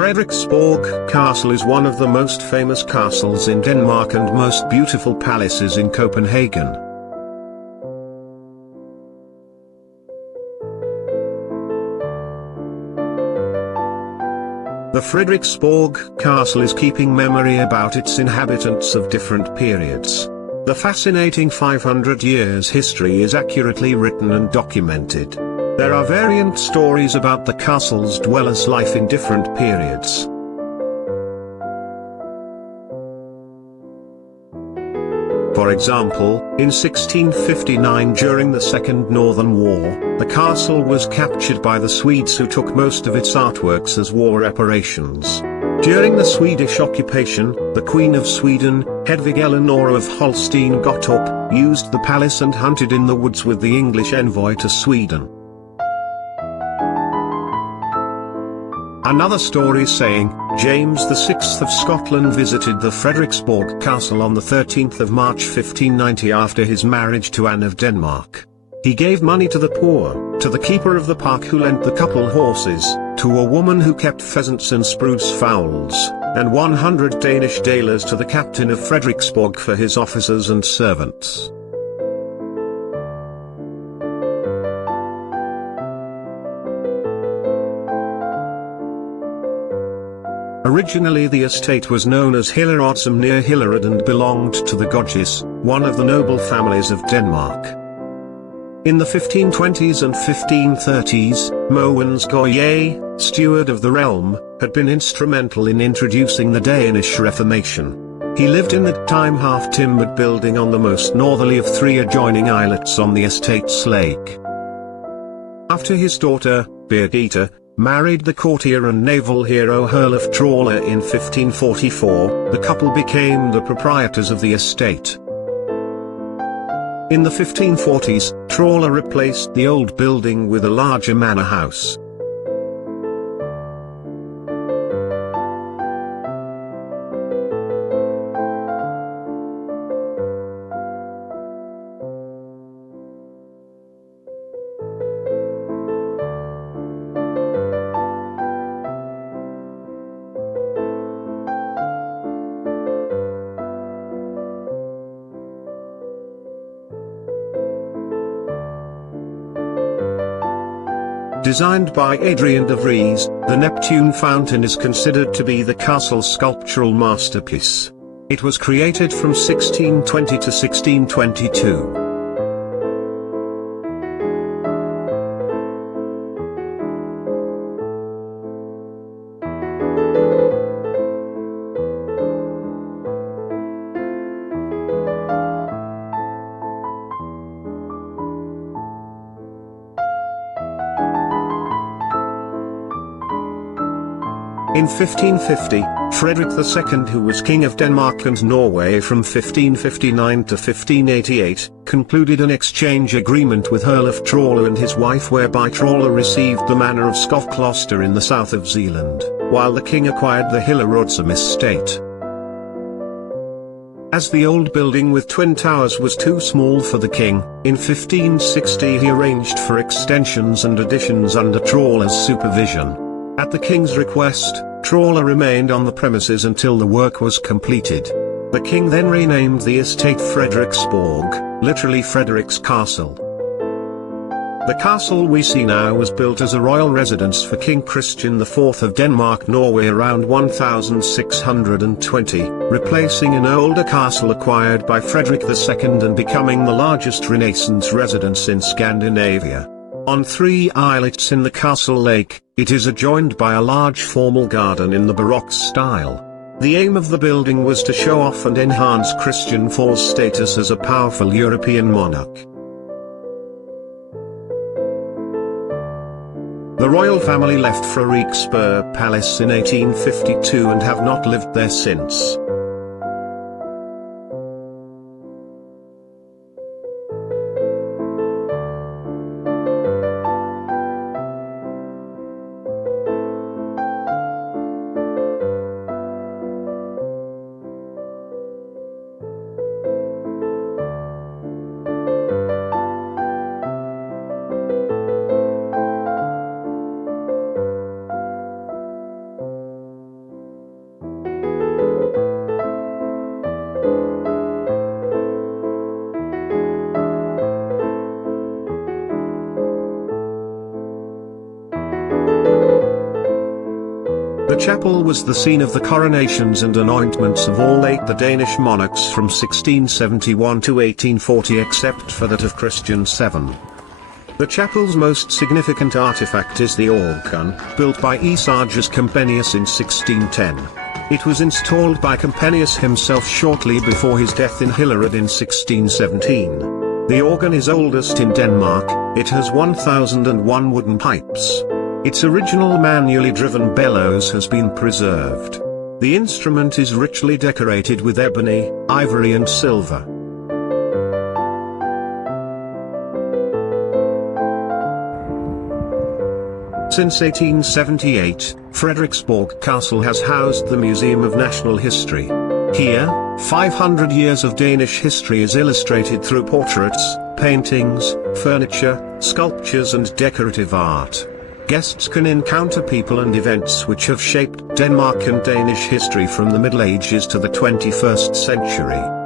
Frederiksborg Castle is one of the most famous castles in Denmark and most beautiful palaces in Copenhagen. The Frederiksborg Castle is keeping memory about its inhabitants of different periods. The fascinating 500 years history is accurately written and documented. There are variant stories about the castle's dwellers' life in different periods. For example, in 1659 during the Second Northern War, the castle was captured by the Swedes who took most of its artworks as war reparations. During the Swedish occupation, the Queen of Sweden, Hedvig Eleonora of Holstein-Gottorp, used the palace and hunted in the woods with the English envoy to Sweden. Another story saying, James VI of Scotland visited the Frederiksborg Castle on the 13th of March 1590 after his marriage to Anne of Denmark. He gave money to the poor, to the keeper of the park who lent the couple horses, to a woman who kept pheasants and spruce fowls, and 100 Danish dalers to the captain of Frederiksborg for his officers and servants. Originally the estate was known as Hillerødsum near Hillerød and belonged to the Godges, one of the noble families of Denmark. In the 1520s and 1530s, Mogens Goye, steward of the realm, had been instrumental in introducing the Danish Reformation. He lived in the time half-timbered building on the most northerly of three adjoining islets on the estate's lake. After his daughter, Birgitte, married the courtier and naval hero Herluf Trawler in 1544, the couple became the proprietors of the estate. In the 1540s, Trawler replaced the old building with a larger manor house. Designed by Adrian de Vries, the Neptune Fountain is considered to be the castle's sculptural masterpiece. It was created from 1620 to 1622. In 1550, Frederick II, who was King of Denmark and Norway from 1559 to 1588, concluded an exchange agreement with Herluf Trawler and his wife whereby Trawler received the manor of Skofkloster in the south of Zealand, while the king acquired the Hillerødsum estate. As the old building with twin towers was too small for the king, in 1560 he arranged for extensions and additions under Trawler's supervision. At the king's request, Trawler remained on the premises until the work was completed. The king then renamed the estate Frederiksborg, literally Frederick's Castle. The castle we see now was built as a royal residence for King Christian IV of Denmark-Norway around 1620, replacing an older castle acquired by Frederick II and becoming the largest Renaissance residence in Scandinavia. On three islets in the castle lake, it is adjoined by a large formal garden in the Baroque style. The aim of the building was to show off and enhance Christian IV's status as a powerful European monarch. The royal family left Frederiksborg Palace in 1852 and have not lived there since. The chapel was the scene of the coronations and anointments of all 8 the Danish monarchs from 1671 to 1840 except for that of Christian VII. The chapel's most significant artifact is the organ, built by Esargus Compennius in 1610. It was installed by Compennius himself shortly before his death in Hillerød in 1617. The organ is oldest in Denmark. It has 1001 wooden pipes. Its original manually driven bellows has been preserved. The instrument is richly decorated with ebony, ivory and silver. Since 1878, Frederiksborg Castle has housed the Museum of National History. Here, 500 years of Danish history is illustrated through portraits, paintings, furniture, sculptures and decorative art. Guests can encounter people and events which have shaped Denmark and Danish history from the Middle Ages to the 21st century.